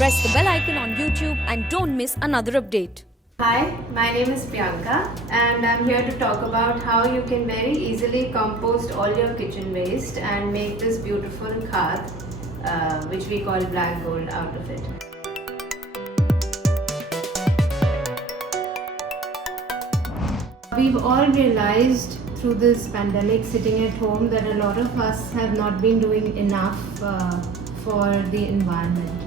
Press the bell icon on YouTube and don't miss another update. Hi, my name is Priyanka and I'm here to talk about how you can very easily compost all your kitchen waste and make this beautiful khad, which we call black gold, out of it. We've all realized through this pandemic sitting at home that a lot of us have not been doing enough for the environment.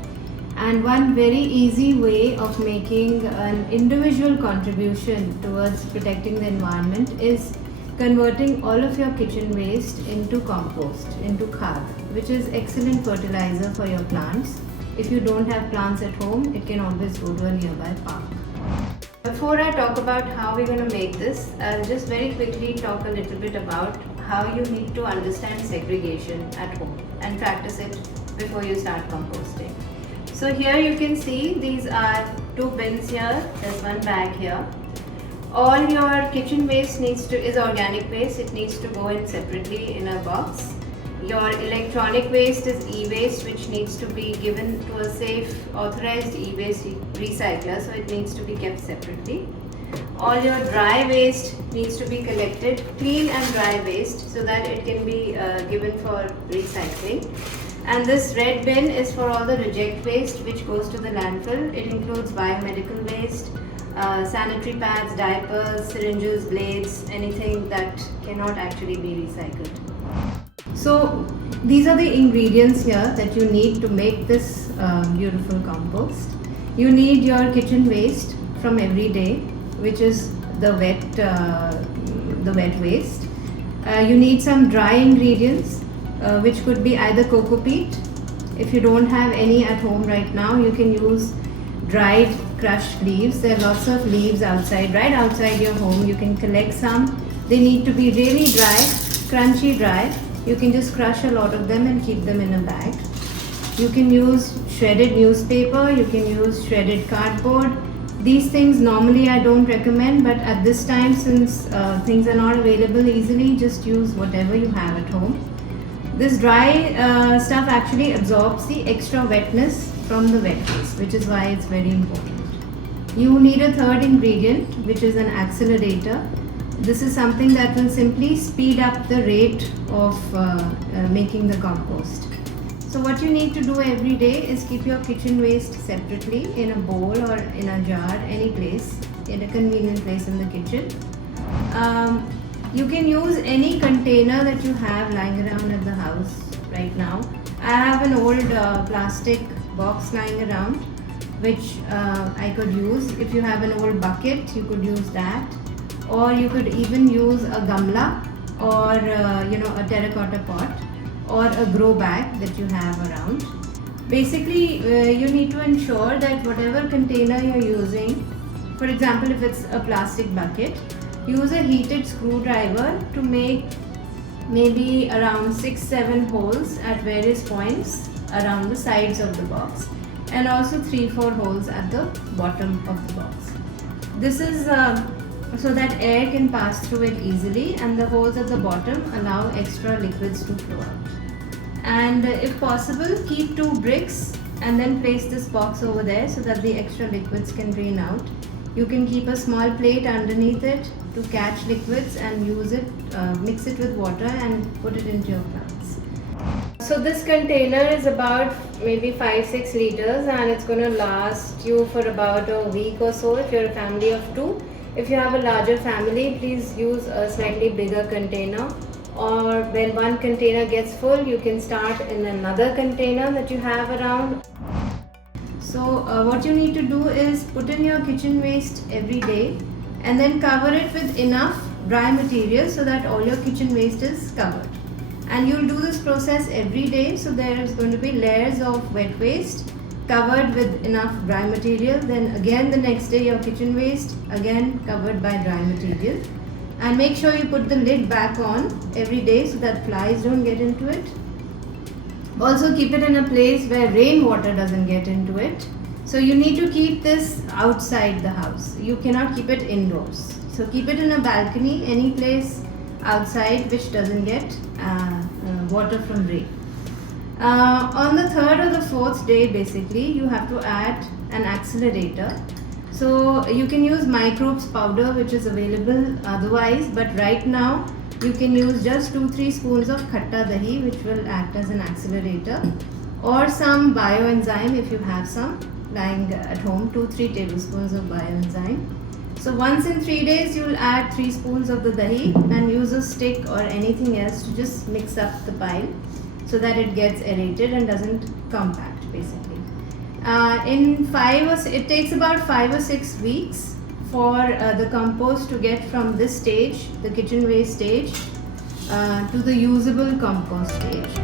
And one very easy way of making an individual contribution towards protecting the environment is converting all of your kitchen waste into compost, into khad, which is excellent fertilizer for your plants. If you don't have plants at home, it can always go to a nearby park. Before I talk about how we're going to make this, I'll just very quickly talk a little bit about how you need to understand segregation at home and practice it before you start composting. So here you can see these are two bins here, there's one bag here. All your kitchen waste is organic waste, it needs to go in separately in a box. Your electronic waste is e-waste, which needs to be given to a safe authorized e-waste recycler, so it needs to be kept separately. All your dry waste needs to be collected, clean and dry waste, so that it can be given for recycling. And this red bin is for all the reject waste which goes to the landfill. It includes biomedical waste, sanitary pads, diapers, syringes, blades, anything that cannot actually be recycled. So these are the ingredients here that you need to make this beautiful compost. You need your kitchen waste from every day, which is the wet waste. You need some dry ingredients, which could be either coco peat. If you don't have any at home right now, you can use dried crushed leaves. There are lots of leaves outside, right outside your home. You can collect some. They need to be really dry, crunchy dry. You can just crush a lot of them and keep them in a bag. You can use shredded newspaper, you can use shredded cardboard. These things normally I don't recommend, but at this time, since things are not available easily, just use whatever you have at home. This dry stuff actually absorbs the extra wetness from the wet waste, which is why it's very important. You need a third ingredient, which is an accelerator. This is something that will simply speed up the rate of making the compost. So what you need to do every day is keep your kitchen waste separately in a bowl or in a jar, any place, in a convenient place in the kitchen. You can use any container that you have lying around at the house right now. I have an old plastic box lying around, which I could use. If you have an old bucket, you could use that. Or you could even use a gamla or a terracotta pot or a grow bag that you have around. Basically, you need to ensure that whatever container you're using, for example, if it's a plastic bucket, use a heated screwdriver to make maybe around 6-7 holes at various points around the sides of the box, and also 3-4 holes at the bottom of the box. This is so that air can pass through it easily, and the holes at the bottom allow extra liquids to flow out. And if possible, keep 2 bricks and then place this box over there so that the extra liquids can drain out. You can keep a small plate underneath it to catch liquids and use it, mix it with water and put it into your plants. So this container is about maybe 5-6 liters, and it's going to last you for about a week or so if you're a family of 2. If you have a larger family, please use a slightly bigger container, or when one container gets full, you can start in another container that you have around. So what you need to do is put in your kitchen waste every day and then cover it with enough dry material so that all your kitchen waste is covered. And you'll do this process every day, so there is going to be layers of wet waste covered with enough dry material. Then again the next day your kitchen waste again covered by dry material. And make sure you put the lid back on every day so that flies don't get into it. Also keep it in a place where rainwater doesn't get into it. So you need to keep this outside the house. You cannot keep it indoors. So keep it in a balcony, any place outside which doesn't get water from rain. On the third or the fourth day, basically, you have to add an accelerator. So you can use microbes powder, which is available otherwise, but right now you can use just 2-3 spoons of khatta dahi, which will act as an accelerator, or some bioenzyme if you have some lying at home, 2-3 tablespoons of bioenzyme. So once in 3 days, you will add 3 spoons of the dahi and use a stick or anything else to just mix up the pile so that it gets aerated and doesn't compact, basically. It takes about 5 or 6 weeks for the compost to get from this stage, the kitchen waste stage, to the usable compost stage.